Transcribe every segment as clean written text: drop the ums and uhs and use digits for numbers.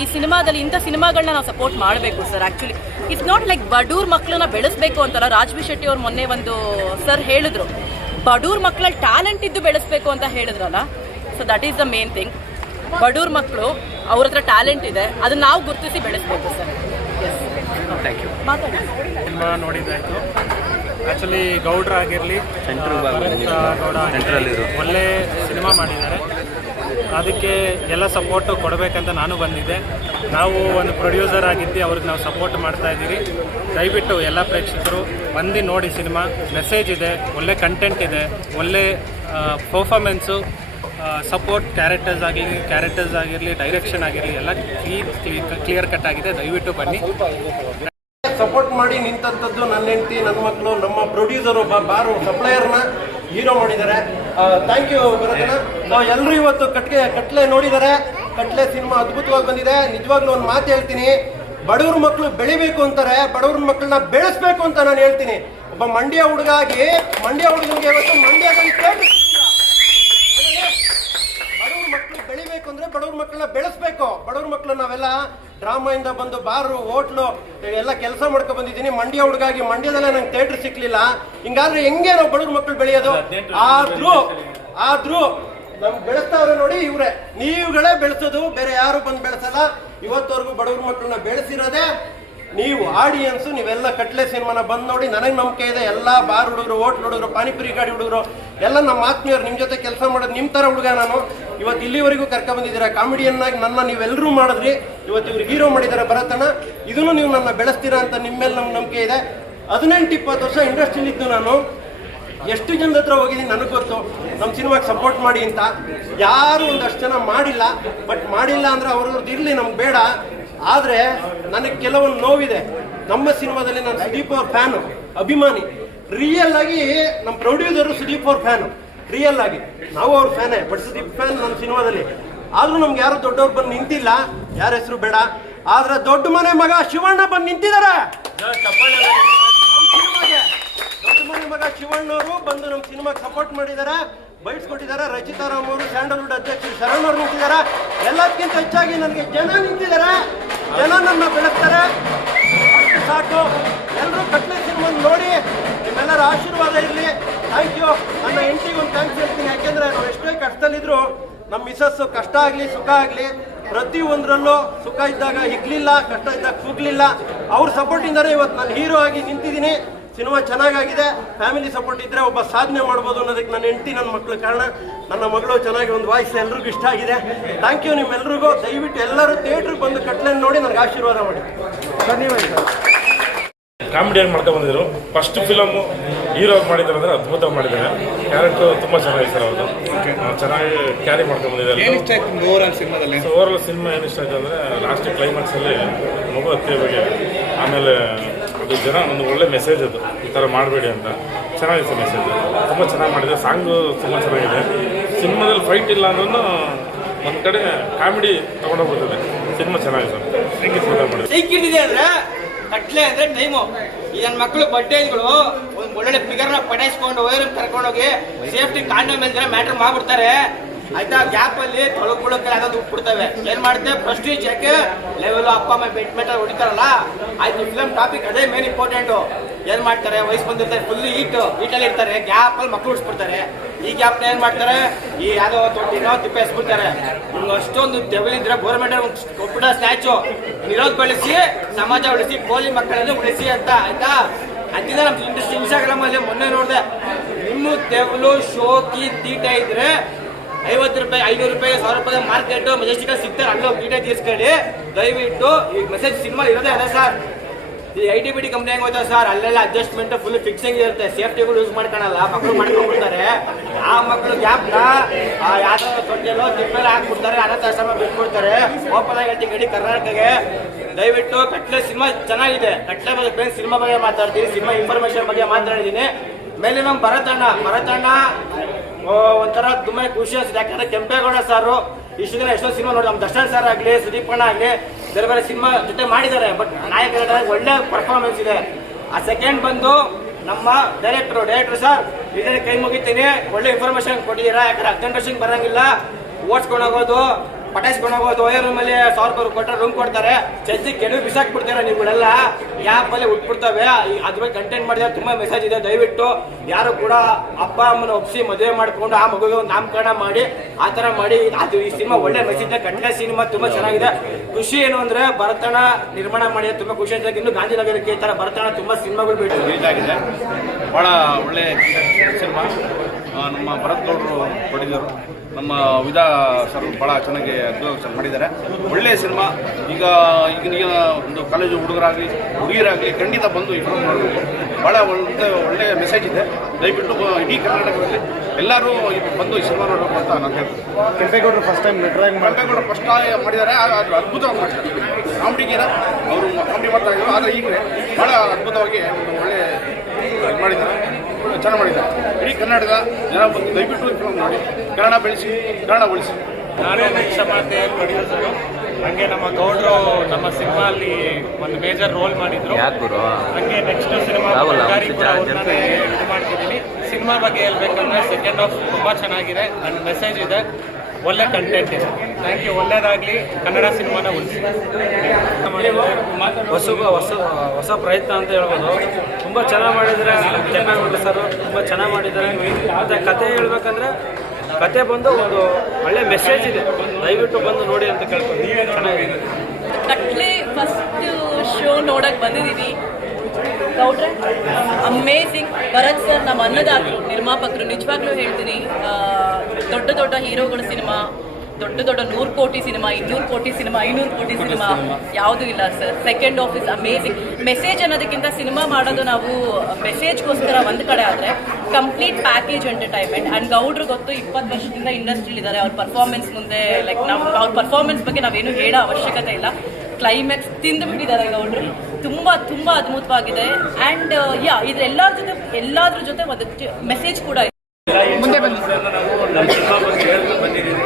ಈ ಸಿನಿಮಾದಲ್ಲಿ ಇಂಥ ಸಿನಿಮಾಗಳನ್ನ ನಾವು ಸಪೋರ್ಟ್ ಮಾಡಬೇಕು sir. Actually it's not like ಬಡೂರ್ ಮಕ್ಕಳನ್ನ ಬೆಳೆಸಬೇಕು ಅಂತಲ್ಲ. ರಾಜ್ಬಿ ಶೆಟ್ಟಿ ಅವ್ರು ಮೊನ್ನೆ ಒಂದು ಸರ್ ಹೇಳಿದ್ರು, ಬಡೂರ್ ಮಕ್ಕಳಲ್ಲಿ ಟ್ಯಾಲೆಂಟ್ ಇದ್ದು ಬೆಳೆಸಬೇಕು ಅಂತ ಹೇಳಿದ್ರಲ್ಲ. So that is the main thing. ಬಡೂರ್ ಮಕ್ಕಳು ಅವ್ರ ಹತ್ರ ಟ್ಯಾಲೆಂಟ್ ಇದೆ, ಅದನ್ನ ನಾವು ಗುರುತಿಸಿ ಬೆಳೆಸಬೇಕು ಸರ್. S, thank you. ಮಾತಾಡಿ. ಸಿನಿಮಾ ನೋಡಿದ್ದಾಯಿತು. ಆ್ಯಕ್ಚುಲಿ ಗೌಡ್ರ ಆಗಿರಲಿ, ಒಳ್ಳೆ ಸಿನಿಮಾ ಮಾಡಿದ್ದಾರೆ. ಅದಕ್ಕೆ ಎಲ್ಲ ಸಪೋರ್ಟು ಕೊಡಬೇಕಂತ ನಾನು ಬಂದಿದ್ದೆ. ನಾವು ಒಂದು ಪ್ರೊಡ್ಯೂಸರ್ ಆಗಿದ್ದು ಅವ್ರಿಗೆ ನಾವು ಸಪೋರ್ಟ್ ಮಾಡ್ತಾ ಇದ್ದೀವಿ. ದಯವಿಟ್ಟು ಎಲ್ಲ ಪ್ರೇಕ್ಷಕರು ಬಂದು ನೋಡಿ ಸಿನಿಮಾ. ಮೆಸೇಜ್ ಇದೆ, ಒಳ್ಳೆ ಕಂಟೆಂಟ್ ಇದೆ, ಒಳ್ಳೆ ಪರ್ಫಾರ್ಮೆನ್ಸು, ಸಪೋರ್ಟ್ ಕ್ಯಾರೆಕ್ಟರ್ಸ್ ಆಗಿರಲಿ, ಡೈರೆಕ್ಷನ್ ಆಗಿರಲಿ ಎಲ್ಲ ಕ್ಲಿಯರ್ ಕಟ್ ಆಗಿದೆ. ದಯವಿಟ್ಟು ಬನ್ನಿ. ಸಪೋರ್ಟ್ ಮಾಡಿ ನಿಂತಂಥದ್ದು ನನ್ನ ಹೆಂಡತಿ, ನನ್ನ ಮಕ್ಕಳು, ನಮ್ಮ ಪ್ರೊಡ್ಯೂಸರು ಬಾರು ಸಪ್ಲೈಯರ್ನ ಹೀರೋ ಮಾಡಿದ್ದಾರೆ. ಥ್ಯಾಂಕ್ ಯು ಭರತನ. ಎಲ್ಲರೂ ಇವತ್ತು ಕಟ್ಲೆ ನೋಡಿದ್ದಾರೆ. ಕಟ್ಲೆ ಸಿನಿಮಾ ಅದ್ಭುತವಾಗಿ ಬಂದಿದೆ. ನಿಜವಾಗ್ಲೂ ಒಂದು ಮಾತು ಹೇಳ್ತೀನಿ, ಬಡವ್ರ ಮಕ್ಕಳು ಬೆಳಿಬೇಕು ಅಂತಾರೆ, ಬಡವ್ರ ಮಕ್ಕಳನ್ನ ಬೆಳೆಸ್ಬೇಕು ಅಂತ ನಾನು ಹೇಳ್ತೀನಿ. ಒಬ್ಬ ಮಂಡ್ಯ ಹುಡುಗನಿಗೆ ಇವತ್ತು ಮಂಡ್ಯದಲ್ಲಿ ಬಡವ್ರ ಮಕ್ಕಳು ಬೆಳಿಬೇಕು ಅಂದ್ರೆ ಬಡವ್ರ ಮಕ್ಕಳನ್ನ ಬೆಳೆಸ್ಬೇಕು. ಬಡವ್ರ ಮಕ್ಕಳು ನಾವೆಲ್ಲ ಡ್ರಾಮಾಯಿಂದ ಬಂದು ಬಾರು, ಹೋಟ್ಲು ಎಲ್ಲ ಕೆಲಸ ಮಾಡ್ಕೊ ಬಂದಿದ್ದೀನಿ. ಮಂಡ್ಯ ಹುಡುಗಾಗಿ ಮಂಡ್ಯದಲ್ಲೇ ನಂಗೆ ಥಿಯೇಟರ್ ಸಿಕ್ಲಿಲ್ಲ. ಹಿಂಗಾದ್ರೆ ಹೆಂಗೆ ನಾವು ಬಡವ್ರ ಮಕ್ಕಳು ಬೆಳೆಯೋದು? ಆದ್ರೂ ನಮ್ಗೆ ಬೆಳೆಸ್ತಾವ್ರೆ ನೋಡಿ ಇವ್ರೆ. ನೀವುಗಳೇ ಬೆಳೆಸೋದು, ಬೇರೆ ಯಾರು ಬಂದು ಬೆಳೆಸಲ್ಲ. ಇವತ್ತವರೆಗೂ ಬಡವ್ರ ಮಕ್ಕಳನ್ನ ಬೆಳೆಸಿರೋದೇ ನೀವು, ಆಡಿಯನ್ಸು. ನೀವೆಲ್ಲ ಕಟ್ಲೆ ಸಿನಿಮಾನ ಬಂದು ನೋಡಿ. ನನಗೆ ನಂಬಿಕೆ ಇದೆ, ಎಲ್ಲ ಬಾರ್ ಹುಡುಗರು, ಹೋಟ್ಲ್ ಹುಡುಗರು, ಪಾನಿಪುರಿ ಗಾಡಿ ಹುಡುಗರು ಎಲ್ಲ ನಮ್ಮ ಆತ್ಮೀಯರು, ನಿಮ್ಮ ಜೊತೆ ಕೆಲಸ ಮಾಡೋದು ನಿಮ್ಮ ಥರ ಹುಡುಗ ನಾನು. ಇವತ್ತು ಇಲ್ಲಿವರೆಗೂ ಕರ್ಕೊಂಡ್ಬಂದಿದ್ದೀರಾ. ಕಾಮಿಡಿಯನ್ನಾಗಿ ನನ್ನ ನೀವೆಲ್ಲರೂ ಮಾಡಿದ್ರಿ. ಇವತ್ತು ಇವ್ರು ಹೀರೋ ಮಾಡಿದ್ದಾರೆ ಭರತನ. ಇದನ್ನು ನೀವು ನನ್ನ ಬೆಳೆಸ್ತೀರಾ ಅಂತ ನಿಮ್ಮ ಮೇಲೆ ನಮ್ಗೆ ನಂಬಿಕೆ ಇದೆ. 18-20 ವರ್ಷ ಇಂಡಸ್ಟ್ರಿಲಿದ್ದು ನಾನು ಎಷ್ಟು ಜನದ ಹತ್ರ ಹೋಗಿದ್ದೀನಿ ನನಗೆ ಗೊತ್ತು, ನಮ್ಮ ಸಿನಿಮಾಗೆ ಸಪೋರ್ಟ್ ಮಾಡಿ ಅಂತ. ಯಾರು ಒಂದಷ್ಟು ಜನ ಮಾಡಿಲ್ಲ. ಬಟ್ ಮಾಡಿಲ್ಲ ಅಂದರೆ ಅವ್ರದ್ದು ಇರಲಿ, ನಮ್ಗೆ ಬೇಡ. ಆದರೆ ನನಗೆ ಕೆಲವೊಂದು ನೋವಿದೆ. ನಮ್ಮ ಸಿನಿಮಾದಲ್ಲಿ ನಾನು ಸುದೀಪ್ ಅವ್ರ ಫ್ಯಾನು, ಅಭಿಮಾನಿ. ರಿಯಲ್ ಆಗಿ ನಮ್ಮ ಪ್ರೊಡ್ಯೂಸರು ಸುದೀಪ್ ಅವ್ರ ಫ್ಯಾನು. ರಿಯಲ್ ಆಗಿ ನಾವು ಅವ್ರ ಫ್ಯಾನೇ, ಬಟ್ ಸುದೀಪ್ ಫ್ಯಾನ್ ನಮ್ಮ ಸಿನಿಮಾದಲ್ಲಿ. ಆದರೂ ನಮ್ಗೆ ಯಾರು ದೊಡ್ಡವ್ರು ಬಂದು ನಿಂತಿಲ್ಲ, ಯಾರ ಹೆಸರು ಬೇಡ. ಆದ್ರೆ ದೊಡ್ಡ ಮನೆ ಮಗ ಶಿವಣ್ಣ ಬಂದು ನಿಂತಿದ್ದಾರೆ. ದೊಡ್ಡ ಮನೆ ಮಗ ಶಿವಣ್ಣವರು ಬಂದು ನಮ್ಮ ಸಿನಿಮಾಗೆ ಸಪೋರ್ಟ್ ಮಾಡಿದ್ದಾರೆ, ಬೈಟ್ಸ್ ಕೊಟ್ಟಿದ್ದಾರೆ. ರಚಿತಾ ರಾಮ್ ಅವರು, ಸ್ಯಾಂಡಲ್ವುಡ್ ಅಧ್ಯಕ್ಷರು ಶರಣ್ ಅವರು ನಿಂತಿದ್ದಾರೆ. ಎಲ್ಲದಕ್ಕಿಂತ ಹೆಚ್ಚಾಗಿ ನನಗೆ ಜನ ನಿಂತಿದ್ದಾರೆ. ಜನ ನನ್ನ ಬೆಳೆಸ್ತಾರೆ, ಸಾಕು. ಎಲ್ಲರೂ ಕಟ್ಲೆ ಸಿನಿಮಾ ನೋಡಿ, ನಿಮ್ಮೆಲ್ಲರ ಆಶೀರ್ವಾದ ಇರಲಿ. Thank you. ನನ್ನ ಹೆಂಡತಿಗೆ ಒಂದು ಥ್ಯಾಂಕ್ಸ್ ಹೇಳ್ತೀನಿ. ಯಾಕೆಂದರೆ ನಾವು ಎಷ್ಟೇ ಕಷ್ಟದಲ್ಲಿದ್ರು ನಮ್ಮ ಮಿಸಸ್ಸು ಕಷ್ಟ ಆಗಲಿ ಸುಖ ಆಗಲಿ ಪ್ರತಿಯೊಂದರಲ್ಲೂ ಸುಖ ಇದ್ದಾಗ ಹಿಗ್ಲಿಲ್ಲ, ಕಷ್ಟ ಇದ್ದಾಗ ಕುಗ್ಲಿಲ್ಲ. ಅವ್ರ ಸಪೋರ್ಟಿಂದಲೇ ಇವತ್ತು ನಾನು ಹೀರೋ ಆಗಿ ನಿಂತಿದ್ದೀನಿ. ಸಿನಿಮಾ ಚೆನ್ನಾಗಾಗಿದೆ. ಫ್ಯಾಮಿಲಿ ಸಪೋರ್ಟ್ ಇದ್ದರೆ ಒಬ್ಬ ಸಾಧನೆ ಮಾಡ್ಬೋದು ಅನ್ನೋದಕ್ಕೆ ನನ್ನ ಹೆಂಡತಿ, ನನ್ನ ಮಕ್ಕಳು ಕಾರಣ. ನನ್ನ ಮಗಳು ಚೆನ್ನಾಗಿ ಒಂದು ವಾಯ್ಸ್ ಎಲ್ರಿಗೂ ಇಷ್ಟ ಆಗಿದೆ. ಥ್ಯಾಂಕ್ ಯು ನಿಮ್ಮೆಲ್ರಿಗೂ. ದಯವಿಟ್ಟು ಎಲ್ಲರೂ ಥಿಯೇಟ್ರಿಗೆ ಬಂದು ಕಟ್ಲೆನ್ ನೋಡಿ ನನಗೆ ಆಶೀರ್ವಾದ ಮಾಡಿ. ಧನ್ಯವಾದ. ಕಾಮಿಡಿಯಾಗಿ ಮಾಡ್ಕೊಂಡು ಬಂದಿದ್ರು. ಫಸ್ಟ್ ಫಿಲಮು ಹೀರೋ ಮಾಡಿದ್ದಾರೆ ಅಂದರೆ ಅದ್ಭುತ ಮಾಡಿದ್ದಾರೆ. ಕ್ಯಾರೆಕ್ಟರ್ ತುಂಬ ಚೆನ್ನಾಗಿದೆ ಸರ್. ಅವ್ರದ್ದು ಚೆನ್ನಾಗಿ ಕ್ಯಾರಿ ಮಾಡ್ಕೊಂಡು ಬಂದಿದ್ದಾರೆ. ಓವರಾಲ್ ಸಿನಿಮಾ ಏನು ಇಷ್ಟ ಆಯ್ತು ಅಂದರೆ ಲಾಸ್ಟ್ ಕ್ಲೈಮ್ಯಾಕ್ಸಲ್ಲಿ ಮಗು ಹತ್ಯೆ ಬಗ್ಗೆ, ಆಮೇಲೆ ಅದು ಜನ ಒಂದು ಒಳ್ಳೆ ಮೆಸೇಜ್ ಅದು, ಈ ಥರ ಮಾಡಬೇಡಿ ಅಂತ. ಚೆನ್ನಾಗಿದೆ ಸರ್ ಮೆಸೇಜ್, ತುಂಬ ಚೆನ್ನಾಗಿ ಮಾಡಿದೆ. ಸಾಂಗು ತುಂಬ ಚೆನ್ನಾಗಿದೆ. ಸಿನಿಮಾದಲ್ಲಿ ಫೈಟ್ ಇಲ್ಲ ಅಂದ್ರೂ ಒಂದು ಕಡೆ ಕಾಮಿಡಿ ತೊಗೊಂಡೋಗ್ಬಿಡ್ತದೆ. ಸಿನಿಮಾ ಚೆನ್ನಾಗಿದೆ ಸರ್. Thank you sir. ಮಾಡಿದೆ ಅಂದರೆ ಕಟ್ಲೆ ಅಂದರೆ ಟೈಮು. ಈ ನನ್ನ ಮಕ್ಕಳು ಬಡ್ಡೆಗಳು ಒಂದು ಒಳ್ಳೊಳ್ಳೆ ಫಿಗರ್ನ ಪಟಾಯಿಸ್ಕೊಂಡು ವೈರ್ ಕರ್ಕೊಂಡೋಗಿ ಸೇಫ್ಟಿ ಕಾಂಡಮ್ ಮೇಲೆ ಮ್ಯಾಟ್ರ್ ಮಾಡ್ಬಿಡ್ತಾರೆ. ಆಯ್ತಾ, ಗ್ಯಾಪಲ್ಲಿ ತೊಳಗುಳಕ್ಕೆ ಅದೊಂದು ಉಟ್ಬಿಡ್ತವೆ. ಏನು ಮಾಡುತ್ತೆ, ಪ್ರೆಸ್ಟೀಜ್ ಯಾಕೆ ಲೆವೆಲ್ ಅಪ್ಪ ಅಮ್ಮ ಬೆಟ್ ಮೆಟಲ್ ಹೊಡಿತಾರಲ್ಲ, ಆಯ್ತು. ಫಿಲಮ್ ಟಾಪಿಕ್ ಅದೇ ಮೇನ್ ಇಂಪಾರ್ಟೆಂಟು. ಏನು ಮಾಡ್ತಾರೆ, ವಯಸ್ಸು ಬಂದಿರ್ತಾರೆ, ಫುಲ್ ಹೀಟಲ್ಲಿ ಇರ್ತಾರೆ. ಗ್ಯಾಪಲ್ಲಿ ಮಕ್ಕಳು ಉಡ್ಸ್ಬಿಡ್ತಾರೆ. ಈ ಗ್ಯಾಪ್ನ ಏನು ಮಾಡ್ತಾರೆ, ಈ ಯಾವುದೋ ತೊಟ್ಟಿನೋ ತಿಪ್ಪೆ ಎಸ್ಬಿಡ್ತಾರೆ. ನಿಮ್ಗೆ ಅಷ್ಟೊಂದು ತೆವಲಿದ್ರೆ ಗೌರ್ಮೆಂಟ್ ಕೊಟ್ಬಿಡ ಸ್ಟ್ಯಾಚು ನಿರೋಧ ಬೆಳೆಸಿ, ಸಮಾಜ ಉಳಿಸಿ, ಪೋಲಿ ಮಕ್ಕಳನ್ನು ಉಳಿಸಿ ಅಂತ. ಆಯ್ತಾ, ಅದರಿಂದ ನಮ್ಮ ಇನ್ಸ್ಟಾಗ್ರಾಮಲ್ಲಿ ಮೊನ್ನೆ ನೋಡಿದೆ, ನಿಮ್ಮ ತೆವಲು ಶೋಕಿ ತೀಟ ಇದ್ರೆ 50 ರೂಪಾಯಿ, 500 ರೂಪಾಯಿ, 1000 ರೂಪಾಯಿ ಮಾರ್ಕೆಟ್ ಮೆಜೆಸ್ಟಿಕ್ ಸಿಗ್ತಾರೆ. ಅಲ್ಲೋ ತೀಟ ತೀರ್ಸ್ಕೊಳ್ಳಿ ದಯವಿಟ್ಟು. ಈ ಮೆಸೇಜ್ ಸಿನಿಮಾ ಇರೋದೇ ಅದೇ ಸರ್. ಈ IT-BT ಕಂಪ್ನಿ ಹೆಂಗೆ ಹೋಯ್ತಾರೆ ಸರ್, ಅಲ್ಲೆಲ್ಲ ಅಡ್ಜಸ್ಟ್ಮೆಂಟ್ ಫುಲ್ ಫಿಕ್ಸಿಂಗ್ ಇರುತ್ತೆ. ಸೇಫ್ಟಿಗಳು ಯೂಸ್ ಮಾಡ್ಕೊಳಲ್ಲ, ಮಕ್ಕಳು ಮಾಡ್ಕೊಂಡ್ಬಿಡ್ತಾರೆ. ಆ ಮಕ್ಕಳು ಗ್ಯಾಪ್ನ ಯಾವ್ದೋ ತೊಟ್ಟೆಲ್ಲೋ ತಿಪ್ಪೆಲ್ಲ ಹಾಕ್ಬಿಡ್ತಾರೆ, ಅನಾಥಾಶ್ರಮ ಬಿಟ್ಬಿಡ್ತಾರೆ. ಓಪನ್ ಆಗಿ ಹೇಳ್ತೀನಿ ಗಡಿ ಕರ್ನಾಟಕಗೆ. ದಯವಿಟ್ಟು ಕಟ್ಲೆ ಸಿನಿಮಾ ಚೆನ್ನಾಗಿದೆ. ಕಟ್ಲೆ ಬಗ್ಗೆ ಸಿನಿಮಾ ಬಗ್ಗೆ ಮಾತಾಡ್ತೀನಿ, ಸಿನಿಮಾ ಇನ್ಫಾರ್ಮೇಶನ್ ಬಗ್ಗೆ ಮಾತಾಡಿದ್ದೀನಿ. ಮೇಲೆ ನಮ್ಮ ಭರತಣ್ಣ ಒಂಥರ ತುಂಬ ಖುಷಿ ಅನಿಸಿದೆ. ಯಾಕಂದರೆ ಕೆಂಪೇಗೌಡ ಸಾರು ಇಷ್ಟು ದಿನ ಎಷ್ಟೋ ಸಿನಿಮಾ ನೋಡಿ, ನಮ್ಮ ದರ್ಶನ್ ಸರ್ ಆಗಲಿ, ಸುದೀಪ್ ಅಣ್ಣ ಆಗಲಿ, ಬೇರೆ ಬೇರೆ ಸಿನಿಮಾ ಜೊತೆ ಮಾಡಿದ್ದಾರೆ. ಬಟ್ ನಾಯಕರ ಒಳ್ಳೆ ಪರ್ಫಾರ್ಮೆನ್ಸ್ ಇದೆ. ಆ ಸೆಕೆಂಡ್ ಬಂದು ನಮ್ಮ ಡೈರೆಕ್ಟರ್ ಸರ್, ಇದನ್ನ ಕೈ ಮುಗಿತೀನಿ. ಒಳ್ಳೆ ಇನ್ಫಾರ್ಮೇಶನ್ ಕೊಟ್ಟಿದ್ದೀರಾ. ಯಾಕಂದ್ರೆ 18 ವರ್ಷಕ್ಕೆ ಬರೋಂಗಿಲ್ಲ, ಓಡಿಸ್ಕೊಂಡು ಹೋಗೋದು ಪಟಾಯಿಸ್ಕೊಂಡು ಹೋಗೋದು ಓಯರ್ ರೂಮಲ್ಲಿ 1000 ರೂಪಾಯಿ ಕೊಟ್ಟರೆ ರೂಮ್ ಕೊಡ್ತಾರೆ, ಚರ್ಚಿ ಕೆಡವು ಬಿಸಾಕ್ಬಿಡ್ತಾರೆ. ನೀವುಗಳೆಲ್ಲ ಆ್ಯಪಲ್ಲಿ ಉಟ್ಬಿಡ್ತವೆ. ಅದ್ರ ಬಗ್ಗೆ ಕಂಟೆಂಟ್ ಮಾಡಿದ್ರೆ ತುಂಬ ಮೆಸೇಜ್ ಇದೆ. ದಯವಿಟ್ಟು ಯಾರು ಕೂಡ ಅಪ್ಪ ಅಮ್ಮನ ಒಪ್ಪಿಸಿ ಮದುವೆ ಮಾಡಿಕೊಂಡು ಆ ಮಗುವಿಗೆ ಒಂದು ನಾಮಕರಣ ಮಾಡಿ ಆ ಥರ ಮಾಡಿ. ಅದು ಈ ಸಿನಿಮಾ ಒಳ್ಳೆ ಮೆಸೇಜ್. ಕಟ್ಲೆ ಸಿನಿಮಾ ತುಂಬ ಚೆನ್ನಾಗಿದೆ. ಖುಷಿ ಏನು ಅಂದರೆ ಭರತನ ನಿರ್ಮಾಣ ಮಾಡಿದ್ರೆ ತುಂಬ ಖುಷಿ ಅಂತ. ಇನ್ನು ಗಾಂಧಿನಗರಕ್ಕೆ ಈ ಥರ ಭರತನ ತುಂಬ ಸಿನಿಮಾಗಳು ರಿಲೀಸ್ ಆಗಿದೆ. ಭಾಳ ಒಳ್ಳೆ ಸಿನಿಮಾ. ನಮ್ಮ ಭರತ್ ಗೌಡರು ಹೊಡಿದರು, ನಮ್ಮ ವಿಧಾ ಸರ್ ಭಾಳ ಚೆನ್ನಾಗಿ ಮಾಡಿದ್ದಾರೆ. ಒಳ್ಳೆಯ ಸಿನಿಮಾ. ಈಗಿನ ಒಂದು ಕಾಲೇಜು ಹುಡುಗರಾಗಲಿ ಹುಡುಗಿಯರಾಗಲಿ ಖಂಡಿತ ಬಂದು ಈ ಫಿಲ್ಮ್ ನೋಡಬೇಕು. ಭಾಳ ಒಳ್ಳೆಯ ಮೆಸೇಜ್ ಇದೆ. ದಯವಿಟ್ಟು ಇಡೀ ಕರ್ನಾಟಕದಲ್ಲಿ ಎಲ್ಲರೂ ಬಂದು ಈ ಸಿನಿಮಾ ನೋಡಬೇಕು ಅಂತ ನಾನು ಹೇಳ್ತೀನಿ. ಕೆಂಪೇಗೌಡರು ಫಸ್ಟ್ ಟೈಮ್ ಕೆಂಪೇಗೌಡರು ಫಸ್ಟ್ ಮಾಡಿದ್ದಾರೆ, ಅದು ಅದ್ಭುತವಾಗಿ ಮಾಡಿದ್ದಾರೆ. ಕಾಮಿಡಿಗಿನ ಅವರು ಕಾಮಿಡಿ ಮಾಡ್ತಾ ಇದ್ರು, ಆದರೆ ಈಗ ಭಾಳ ಅದ್ಭುತವಾಗಿ ಒಂದು ಒಳ್ಳೆ ಮಾಡಿದ್ದಾರೆ, ಚೆನ್ನಾಗಿ ಮಾಡಿದ್ದಾರೆ. ಇಡೀ ಕರ್ನಾಟಕದ ಜನ ಬಂದು ದಯವಿಟ್ಟು ಫಿಲ್ಮ್ ನೋಡಿ, ಕನ್ನಡ ಬೆಳೆಸಿ, ಕನ್ನಡ ಉಳಿಸಿ. ನಾನೇ ಕ್ಷಮತೆ ಪ್ರೊಡ್ಯೂಸರು. ಹಂಗೆ ನಮ್ಮ ಗೌಡ್ರು ನಮ್ಮ ಸಿನಿಮಾ ಅಲ್ಲಿ ಒಂದು ಮೇಜರ್ ರೋಲ್ ಮಾಡಿದ್ರು. ಹಂಗೆ ನೆಕ್ಸ್ಟ್ ಸಿನಿಮಾ ಇದು ಮಾಡ್ತಿದ್ದೀನಿ. ಸಿನಿಮಾ ಬಗ್ಗೆ ಹೇಳ್ಬೇಕಂದ್ರೆ ಸೆಕೆಂಡ್ ಹಾಫ್ ತುಂಬ ಚೆನ್ನಾಗಿದೆ, ನನ್ನ ಮೆಸೇಜ್ ಇದೆ, ಒಳ್ಳೆ ಕಂಟೆಂಟ್ ಇದೆ. Thank you. ಒಳ್ಳೇದಾಗಲಿ, ಕನ್ನಡ ಸಿನಿಮಾನ ಉಳಿಸಿ. ಹೊಸ ಪ್ರಯತ್ನ ಅಂತ ಹೇಳ್ಬೋದು. ತುಂಬ ಚೆನ್ನಾಗಿ ಮಾಡಿದ್ದಾರೆ ಕೆಂಪೇಗೌಡ ಸರ್, ತುಂಬ ಚೆನ್ನಾಗಿ ಮಾಡಿದ್ದಾರೆ. ಮತ್ತು ಕತೆ ಹೇಳ್ಬೇಕಂದ್ರೆ ಕತೆ ಬಂದು ಒಂದು ಒಳ್ಳೆ ಮೆಸೇಜ್ ಇದೆ, ದಯವಿಟ್ಟು ಬಂದು ನೋಡಿ ಅಂತ ಕೇಳ್ಕೊಂಡು. ಚೆನ್ನಾಗಿದೆ. ಕಟ್ಲೆ ಫಸ್ಟ್ ಶೋ ನೋಡಕ್ ಬಂದಿದ್ದೀವಿ. ಗೌಡ್ರೆ ಅಮೇಝಿಂಗ್. ಭರತ್ ಸರ್ ನಮ್ಮ ಅನ್ನದಾತರು, ನಿರ್ಮಾಪಕರು. ನಿಜವಾಗ್ಲೂ ಹೇಳ್ತೀನಿ, ದೊಡ್ಡ ದೊಡ್ಡ ಹೀರೋಗಳ ಸಿನಿಮಾ, ದೊಡ್ಡ 100 ಕೋಟಿ ಸಿನಿಮಾ, 200 ಕೋಟಿ ಸಿನಿಮಾ, 500 ಕೋಟಿ ಸಿನಿಮಾ ಯಾವುದೂ ಇಲ್ಲ sir. Second half is amazing. Message ಅನ್ನೋದಕ್ಕಿಂತ ಸಿನಿಮಾ ಮಾಡೋದು ನಾವು ಮೆಸೇಜ್ಗೋಸ್ಕರ ಒಂದು ಕಡೆ ಆದರೆ ಕಂಪ್ಲೀಟ್ ಪ್ಯಾಕೇಜ್ ಎಂಟರ್ಟೈನ್ಮೆಂಟ್. ಆ್ಯಂಡ್ ಗೌಡ್ರು ಗೊತ್ತು, 20 ವರ್ಷದಿಂದ ಇಂಡಸ್ಟ್ರಿಲಿದ್ದಾರೆ. ಅವ್ರ ಪರ್ಫಾರ್ಮೆನ್ಸ್ ಮುಂದೆ ಅವ್ರ ಪರ್ಫಾರ್ಮೆನ್ಸ್ ಬಗ್ಗೆ ನಾವೇನು ಹೇಳೋ ಅವಶ್ಯಕತೆ ಇಲ್ಲ. ಕ್ಲೈಮ್ಯಾಕ್ಸ್ ತಿಂದು ಬಿಟ್ಟಿದ್ದಾರೆ ಗೌಡ್ರು. ತುಂಬ ತುಂಬ ಅದ್ಭುತವಾಗಿದೆ. ಆ್ಯಂಡ್ ಎಲ್ಲಾದ್ರ ಜೊತೆ ಒಂದು ಮೆಸೇಜ್ ಕೂಡ ಇದೆ. ಮುಂದೆ ಬಂದು ನಮ್ಮ ಸಿನಿಮಾ ಬಗ್ಗೆ ಹೇಳ್ಕೊಂಡು ಬಂದಿದ್ದೀರಿ.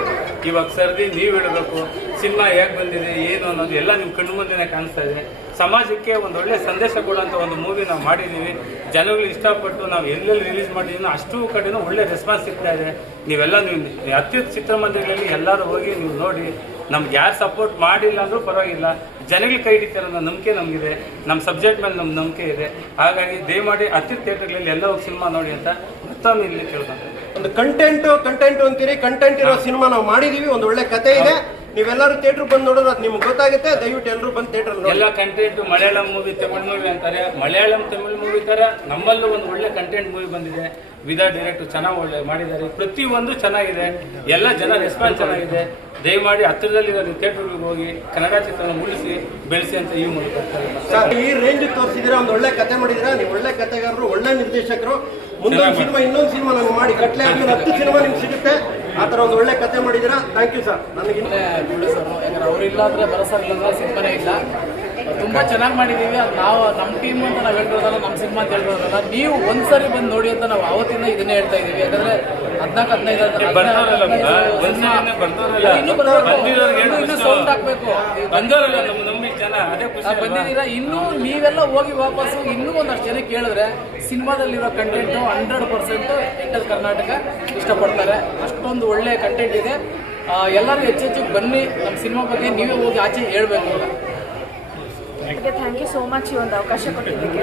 ಇವಾಗ ಸರ್ದಿ ನೀವು ಹೇಳಬೇಕು ಸಿನಿಮಾ ಹೇಗೆ ಬಂದಿದೆ ಏನು ಅನ್ನೋದು ಎಲ್ಲ ನಿಮ್ಮ ಕಣ್ಣು ಮುಂದೆನೇ ಕಾಣಿಸ್ತಾ ಇದೆ. ಸಮಾಜಕ್ಕೆ ಒಂದು ಒಳ್ಳೆ ಸಂದೇಶ ಕೊಡುವಂಥ ಒಂದು ಮೂವಿ ನಾವು ಮಾಡಿದ್ದೀವಿ. ಜನಗಳು ಇಷ್ಟಪಟ್ಟು ನಾವು ಎಲ್ಲೆಲ್ಲಿ ರಿಲೀಸ್ ಮಾಡಿದ್ದೀವಿ ಅಷ್ಟು ಕಡೆನೂ ಒಳ್ಳೆ ರೆಸ್ಪಾನ್ಸ್ ಸಿಗ್ತಾ ಇದೆ. ನೀವೆಲ್ಲ ನೀವು ಅತ್ಯುತ್ತ ಚಿತ್ರಮಂದಿರಗಳಲ್ಲಿ ಎಲ್ಲರೂ ಹೋಗಿ ನೀವು ನೋಡಿ. ನಮ್ಗೆ ಯಾರು ಸಪೋರ್ಟ್ ಮಾಡಿಲ್ಲ ಅಂದರೂ ಪರವಾಗಿಲ್ಲ, ಜನಗಳಿಗೆ ಕೈ ಹಿಡಿತಾರೆ ಅನ್ನೋ ನಂಬಿಕೆ ನಮಗಿದೆ. ನಮ್ಮ ಸಬ್ಜೆಕ್ಟ್ ಮೇಲೆ ನಮ್ಮ ನಂಬಿಕೆ ಇದೆ. ಹಾಗಾಗಿ ದಯಮಾಡಿ ಅತ್ಯುತ್ತ ಥಿಯೇಟರ್ಗಳಲ್ಲಿ ಎಲ್ಲ ಹೋಗಿ ಸಿನಿಮಾ ನೋಡಿ ಅಂತ ಮತ್ತೊಮ್ಮೆ ಇಲ್ಲಿ ಕೇಳ್ಕೊಂತ. ಒಂದು ಕಂಟೆಂಟ್ ಅಂತೀರಿ. ಕಂಟೆಂಟ್ ಇರೋ ಸಿನಿಮಾ ನಾವು ಮಾಡಿದೀವಿ. ಒಂದು ಒಳ್ಳೆ ಕತೆ ಇದೆ. ನೀವೆಲ್ಲರೂ ಥಿಯೇಟರ್ ಬಂದು ನೋಡೋದು ಅದು ನಿಮ್ಗೆ ಗೊತ್ತಾಗುತ್ತೆ. ದಯವಿಟ್ಟು ಎಲ್ಲರೂ ಬಂದು ಥಿಯೇಟರ್ ನೋಡಿ. ಎಲ್ಲ content Malayalam movie, Tamil movie ಅಂತಾರೆ. ಮಲಯಾಳಂ ತಮಿಳ್ ಮೂವಿ ಥರ ನಮ್ಮಲ್ಲೂ ಒಂದು ಒಳ್ಳೆ ಕಂಟೆಂಟ್ ಮೂವಿ ಬಂದಿದೆ. ವಿಧಾ ಡೈರೆಕ್ಟರ್ ಚೆನ್ನಾಗಿ ಒಳ್ಳೆ ಮಾಡಿದ್ದಾರೆ. ಪ್ರತಿಯೊಂದು ಚೆನ್ನಾಗಿದೆ. ಎಲ್ಲ ಜನ ರೆಸ್ಪಾನ್ಸ್ ಚೆನ್ನಾಗಿದೆ. ದಯಮಾಡಿ ಹತ್ತಿರದಲ್ಲಿರೋ ಥಿಯೇಟರ್ಗೆ ಹೋಗಿ ಕನ್ನಡ ಚಿತ್ರನ ಉಳಿಸಿ ಬೆಳೆಸಿ ಅಂತ ಈ ಮೂಲಕ ಸರ್, ಈ ರೇಂಜ್ ತೋರಿಸಿದ್ದೀರಾ, ಒಂದು ಒಳ್ಳೆ ಕತೆ ಮಾಡಿದ್ದೀರಾ. ನೀವು ಒಳ್ಳೆ ಕತೆಗಾರರು, ಒಳ್ಳೆ ನಿರ್ದೇಶಕರು. ಮುಂದೊಂದು ಸಿನಿಮಾ, ಇನ್ನೊಂದು ಸಿನಿಮಾ ನಾವು ಮಾಡಿ ಕಟ್ಲೆ ಆದ್ಮೇಲೆ 10 ಸಿನಿಮಾ ನಿಮ್ಗೆ ಸಿಗುತ್ತೆ. ಆ ಥರ ಒಂದು ಒಳ್ಳೆ ಕತೆ ಮಾಡಿದ್ದೀರಾ. Thank you sir. ನನಗೆ ಪ್ರೊಡ್ಯೂಸರು, ಯಾಕಂದ್ರೆ ಅವರಿಲ್ಲ ಅಂದರೆ ಬರಸರ್ ಇಲ್ಲ, ಸಿನಿಮಾನೇ ಇಲ್ಲ. ತುಂಬ ಚೆನ್ನಾಗಿ ಮಾಡಿದ್ದೀವಿ. ಅದು ನಾವು ನಮ್ಮ ಟೀಮ್ ಅಂತ ನಾವು ಹೇಳ್ಬೋದಲ್ಲ, ನಮ್ಮ ಸಿನಿಮಾ ಅಂತ ಹೇಳ್ಬೋದಲ್ಲ. ನೀವು ಒಂದ್ಸರಿ ಬಂದು ನೋಡಿ ಅಂತ ನಾವು ಆವತ್ತಿಂದ ಇದನ್ನೇ ಹೇಳ್ತಾ ಇದ್ದೀವಿ. ಯಾಕಂದರೆ 14-15 ಸೌಂಡ್ ಹಾಕಬೇಕು. ಬಂದಿದ್ದೀರಾ, ಇನ್ನೂ ನೀವೆಲ್ಲ ಹೋಗಿ ವಾಪಸ್ಸು ಇನ್ನೂ ಒಂದಷ್ಟು ಜನ ಕೇಳಿದ್ರೆ ಸಿನಿಮಾದಲ್ಲಿರೋ ಕಂಟೆಂಟು 100% ಎಂಟರ್ ಕರ್ನಾಟಕ ಇಷ್ಟಪಡ್ತಾರೆ. ಅಷ್ಟೊಂದು ಒಳ್ಳೆ ಕಂಟೆಂಟ್ ಇದೆ. ಎಲ್ಲರೂ ಹೆಚ್ಚೆಚ್ಚು ಬನ್ನಿ, ನಮ್ಮ ಸಿನಿಮಾ ಬಗ್ಗೆ ನೀವೇ ಹೋಗಿ ಆಚೆ ಹೇಳ್ಬೇಕು. ಥ್ಯಾಂಕ್ ಯು ಸೋ ಮಚ್ ಈ ಒಂದು ಅವಕಾಶ ಕೊಟ್ಟಿದ್ದಕ್ಕೆ.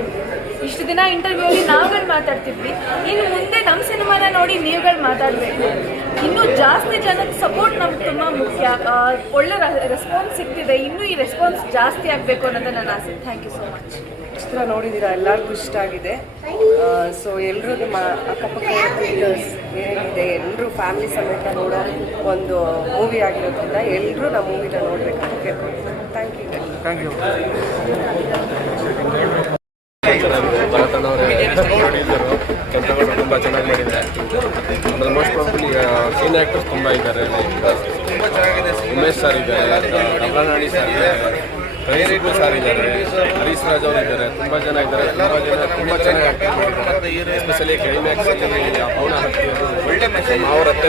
ಇಷ್ಟು ದಿನ ಇಂಟರ್ವ್ಯೂಲಿ ನಾವುಗಳು ಮಾತಾಡ್ತಿದ್ವಿ, ಇನ್ನು ಮುಂದೆ ನಮ್ಮ ಸಿನಿಮಾನ ನೋಡಿ ನೀವುಗಳು ಮಾತಾಡಬೇಕು. ಇನ್ನೂ ಜಾಸ್ತಿ ಜನಕ್ಕೆ ಸಪೋರ್ಟ್ ನಮ್ಗೆ ತುಂಬ ಮುಖ್ಯ. ಒಳ್ಳೆ ರೆಸ್ಪಾನ್ಸ್ ಸಿಗ್ತಿದೆ. ಇನ್ನೂ ಈ ರೆಸ್ಪಾನ್ಸ್ ಜಾಸ್ತಿ ಆಗಬೇಕು ಅನ್ನೋದು ನನ್ನ ಆಸೆ. Thank you so much. ಚಿತ್ರ ನೋಡಿದ್ದೀರಾ, ಎಲ್ಲರಿಗೂ ಇಷ್ಟ ಆಗಿದೆ. ಸೊ ಎಲ್ಲರೂ ನಿಮ್ಮ ಅಕ್ಕಪಕ್ಕ ಥಿಯೇಟರ್ಸ್ ಏನಿದೆ ಎಲ್ಲರೂ ಫ್ಯಾಮಿಲಿ ಸಮೇತ ನೋಡೋ ಒಂದು ಮೂವಿ ಆಗಿರೋದ್ರಿಂದ ಎಲ್ಲರೂ ನಮ್ಮ ಮೂವಿನ ನೋಡಬೇಕಂತ ಕೇಳ್ಕೊಳ್ತೀನಿ. Thank you. ಭರತನವರೇ ಪ್ರೊಡ್ಯೂಸರು, ಕೆಂಪೇಗೌಡ ತುಂಬ ಚೆನ್ನಾಗಿ ಮಾಡಿದ್ದಾರೆ. ಅಂದರೆ ಮೋಸ್ಟ್ ಪ್ರಾಬಬ್ಲಿ ಸೀನಿಯರ್ ಆ್ಯಕ್ಟರ್ಸ್ ತುಂಬ ಇದ್ದಾರೆ. ತುಂಬ ಚೆನ್ನಾಗಿದೆ. ಉಮೇಶ್ ಸರ್ ಇದ್ದಾರೆ, ಕಮಲನಾಡಿ ಸರ್ ಇದ್ದಾರೆ, ರೈರಿಗೂ ಸರ್ ಇದ್ದಾರೆ, ಹರೀಶ್ ರಾಜ್ ಅವರು ಇದ್ದಾರೆ. ತುಂಬ ಜನ ಇದ್ದಾರೆ. ತುಂಬ ಚೆನ್ನಾಗಿ ಆ್ಯಕ್ಟಿಂಗ್ ಮಾಡಿದ್ದಾರೆ. ಎಸ್ಪೆಷಲಿ ಕ್ಲೈಮ್ಯಾಕ್ಸಲ್ಲಿ ಅವನ ಹತ್ತಿ ಒಳ್ಳೆ ಮೆಸೇಜ್ ಅವರ ಹತ್ತೆ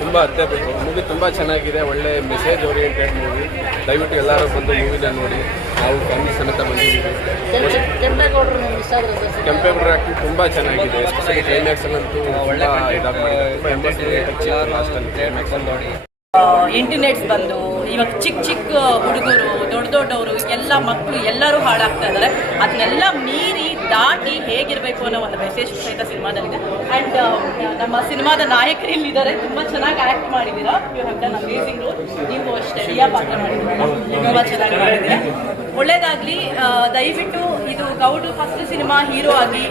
ತುಂಬ ಅತ್ಯದ್ಭುತ ಮೂವಿ ತುಂಬ ಚೆನ್ನಾಗಿದೆ. ಒಳ್ಳೆ ಮೆಸೇಜ್ ಓರಿಯೆಂಟೆಡ್ ಮೂವಿ. ದಯವಿಟ್ಟು ಎಲ್ಲರೂ ಬಂದು ಮೂವಿನ ನೋಡಿ. ನಾವು ಫ್ಯಾಮಿಲಿ ಸಮೇತ ಬಂದಿದ್ದೀವಿ. ಕೆಂಪೇಗೌಡರ ಆ್ಯಕ್ಟಿಂಗ್ ತುಂಬ ಚೆನ್ನಾಗಿದೆ. ಎಸ್ಪೆಷಲಿ ಕ್ಲೈಮ್ಯಾಕ್ಸಲ್ಲಂತೂ ಒಳ್ಳೆ ಇದಾಗಿ ಮಾಡಿ ಇಂಟರ್ನೆಟ್ಸ್ ಬಂದು ಇವಾಗ ಚಿಕ್ಕ ಹುಡುಗರು ದೊಡ್ಡವರು ಎಲ್ಲ ಮಕ್ಕಳು ಎಲ್ಲರೂ ಹಾಳಾಗ್ತಾ ಇದ್ದಾರೆ. ಅದನ್ನೆಲ್ಲ ಮೀರಿ ದಾಟಿ ಹೇಗಿರಬೇಕು ಅನ್ನೋ ಒಂದು ಮೆಸೇಜ್ ಸಹಿತ ಸಿನಿಮಾದಲ್ಲಿದೆ. ಆ್ಯಂಡ್ ನಮ್ಮ ಸಿನಿಮಾದ ನಾಯಕರು ಇಲ್ಲಿದ್ದಾರೆ, ತುಂಬ ಚೆನ್ನಾಗಿ ಆ್ಯಕ್ಟ್ ಮಾಡಿದ್ದೀರಾ. You have done amazing role. ನೀವು ಅಷ್ಟೇ ರಿಯಾ ಪಾತ್ರ ಮಾಡಿದ್ದೀರಾ, ತುಂಬ ಚೆನ್ನಾಗಿ ಮಾಡಿದ್ದೀರಾ. ಒಳ್ಳೇದಾಗಲಿ. ದಯವಿಟ್ಟು ಇದು ಗೌಡ್ರು ಫಸ್ಟ್ ಸಿನಿಮಾ ಹೀರೋ ಆಗಿ